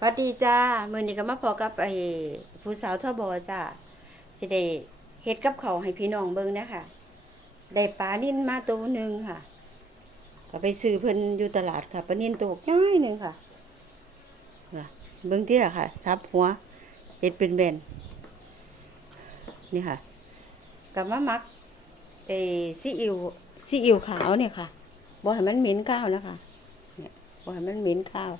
สวัสดีจ้ามื้อนี้ก็มาพอกับไอ้ผู้สาวทบจ้าสิได้เฮ็ดกับเขาให้พี่น้องเบิ่งนะคะได้ปลานิ่นมาตัวหนึ่งค่ะ ก็ไปซื้อเพิ่นอยู่ตลาดค่ะปลานิ่นตัวน้อยหนึ่งค่ะเบิ่งเที่ละค่ะซับหัวเฮ็ดเป็นแบนนี่ค่ะกับมามักไอ้ซีอิ๊วซีอิ๊วขาวเนี่ยค่ะบ่ให้มันเหม็นข้าวนะคะบ่ให้มันเหม็นข้าว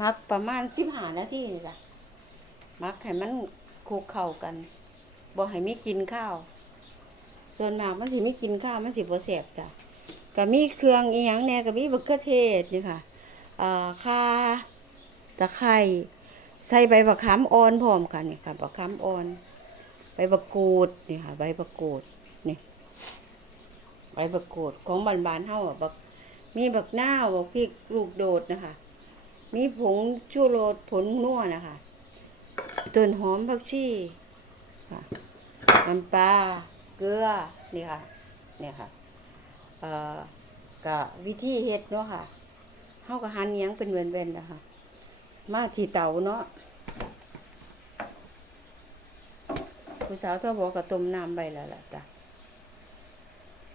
มักประมาณสิบห้านาทีนี่จ้ะมักให้มันคลุกเข้ากันบ่ให้มีกินข้าว ส่วนมากมันสิไม่กินข้าวมันสิบ่แซ่บจ้ะก็มีเครื่องอีหยังแน่ก็มีบักเขือเทศนี่ค่ะอ่าข่าตะไคร้ใส่ใบบักขามอ่อนพร้อมกันนี่ค่ะบักขามอ่อนใบบักกูดนี่ค่ะ ใบบักกูดนี่ใบบักกูดของบ้านๆเฮาอะบักมีบักนาวบักพริกลูกโดดนะคะ มีผงชูรสผงนัวนะคะต้นหอมผักชีค่ะน้ำปลาเกลือนี่ค่ะเนี่ยค่ะเอ่อกะวิธีเฮ็ดเนาะค่ะเฮาก็หั่นหยังเป็นเวนๆนะคะมาที่เตาเนาะผู้สาวเจ้าบอกก็ต้มน้ำไปแล้วล่ะจ้ะ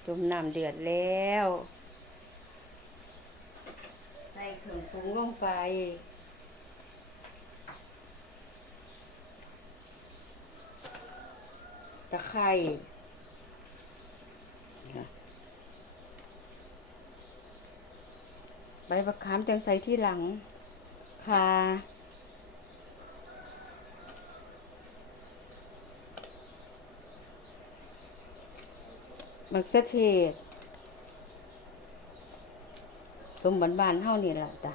ต้มน้ำเดือดแล้ว ส่เครื่องปรุงลงไป ตะไคร้ใบบักขามแตงใส่ที่หลังคาบักเขือเทศ ต้ มบ้านๆเฮานี่แหละจ้ะ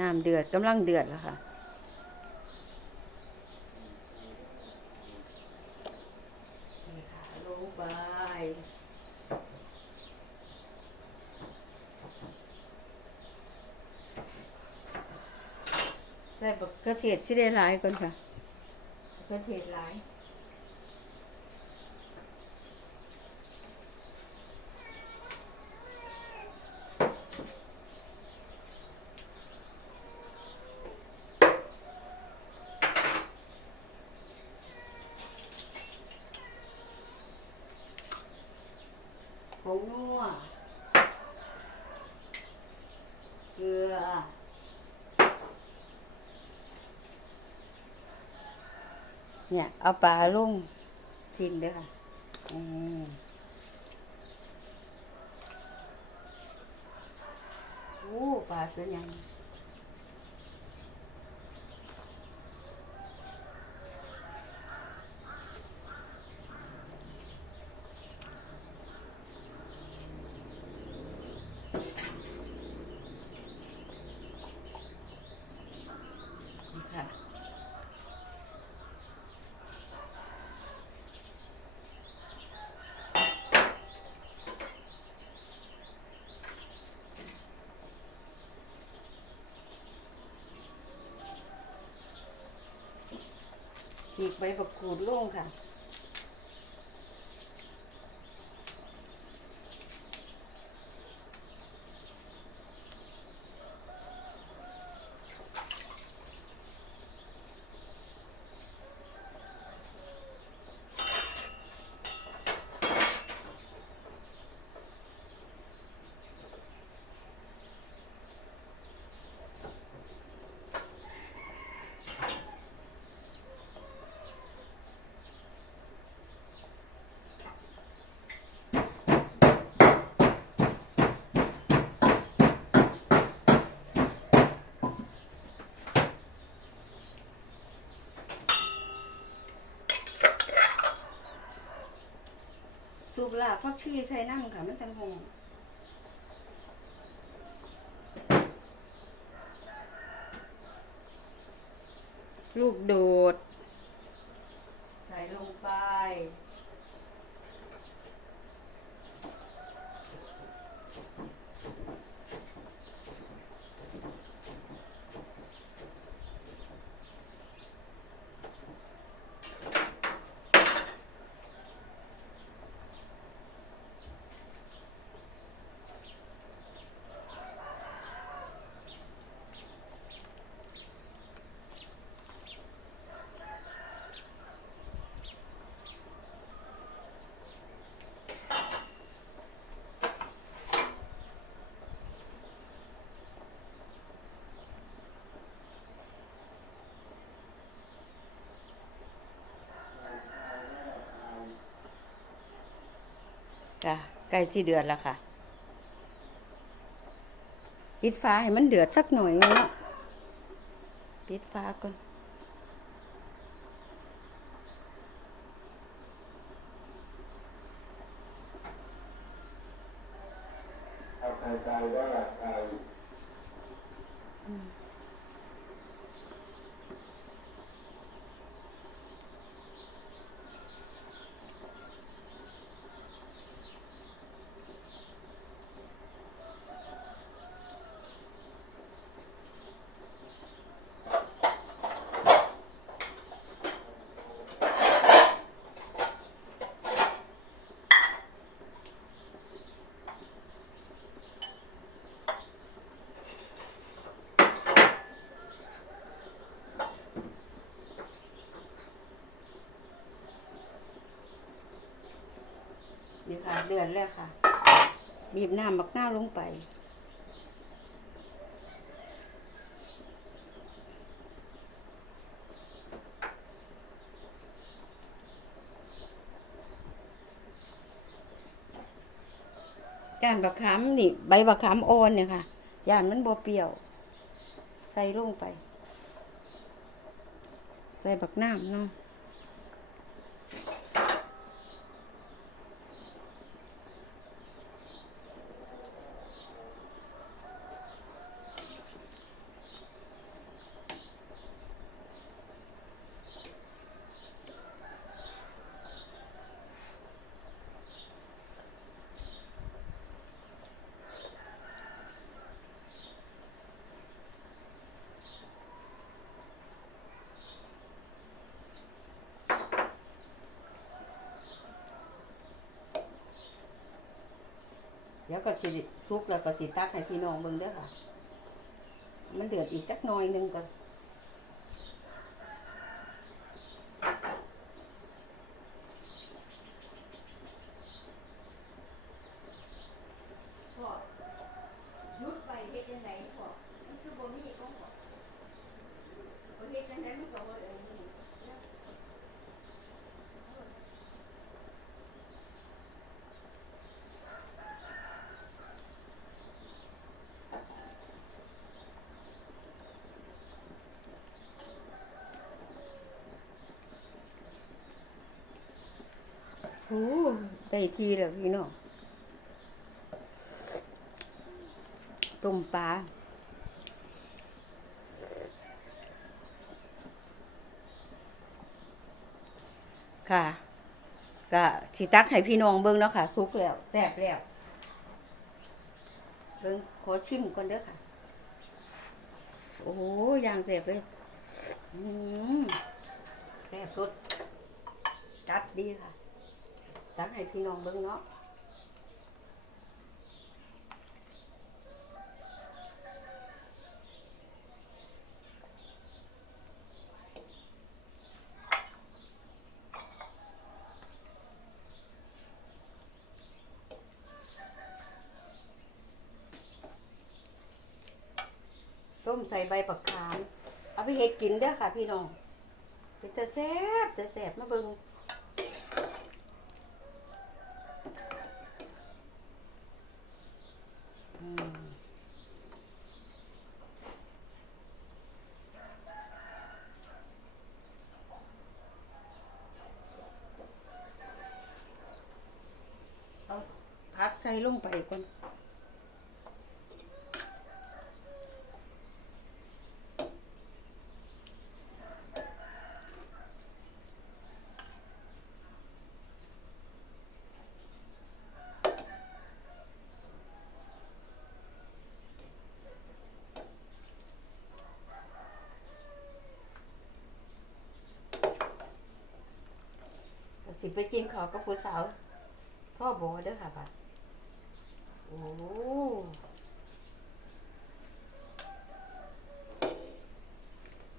น้ำเดือดกำลังเดือดแล้วค่ะ นี่ค่ะลงไปใส่บักกระเทียดสิได้หลายก่อนค่ะบักกระเทียดหลายผงนัวเกลือ เนี่ยเอาปลาลุงชิ้นเด้อค่ะอืมโอ้ปลาตัวใหญ่นี่ค่ะ ฉี กใบบักขูดลงค่ะ สูบลาพักชีใส่น้ำค่ะ มันจังหงลูกโดด ใส่ ลงไป จ้ะใกล้สิเดือดแล้วค่ะปิดฟ้าให้มันเดือดสักหน่อยนึงเนาะปิดฟ้าก่อนเอาใครตายว่าตาย แล้วค่ะ บีบน้ำบักหน้าวลงไป ย่านบักขามนี่ ใบบักขามอ่อนเนี่ยค่ะ ย่านมันบ่เปรี้ยว ใส่ลงไป ใส่บักน้ำเนาะ ก็สิซุกแล้วก็สิตักให้พี่น้องเบิ่งเด้อค่ะ มันเดือดอีกจักหน่อยหนึงก็พ่อยุดไปเฮ็ดจังไดพ่อมันคือบ่มีของพ่อบ่เฮ็ดจังไดมันก็บ่ได้มี โอ้ ได้ทีแล้วพี่น้องต้มปลาค่ะก็สิตักให้พี่น้องเบิ่งเนาะค่ะสุกแล้วแซ่บแล้วเบิ่งขอชิมก่อนเด้อค่ะ โอ้โหย่างแซ่บเลยอืมแซ่บสุดจัดดีค่ะ ตักให้พี่น้องเบิ่งเนาะต้มใส่ใบปักขาม เอาไปเฮ็ดกินเด้อค่ะพี่น้องเป็นตาแซ่บตาแซ่บมาเบิ่ง ใส่ลงไปก่อนสิไปกินขอกับผู้สาวท่อบอเด้อค่ะบัด อ้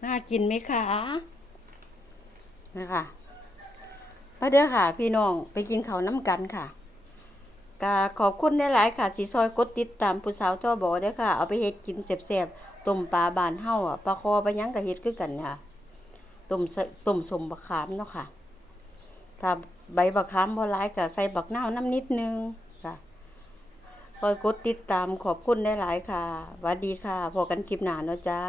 น่ากินไหมคะนะคะมาเด้อค่ะ พี่น้องไปกินข้าวน้ำกันค่ะก็ขอบคุณได้หลายๆค่ะสีซอยกดติดตามผู้สาวท่อบอเด้อค่ะ เอาไปเฮ็ดกินแซ่บๆต้มปลาบานเฮาอะปลาคอปลายังก็เฮ็ดคือกันค่ะต้มต้มสมบักขามเนาะค่ะถ้าใบบักขามบ่หลายก็ใส่บักนาวน้ำนิดนึง คอยกดติดตามขอบคุณได้หลายค่ะสวัสดีค่ะพอกันคลิปหนาเนาะจ้า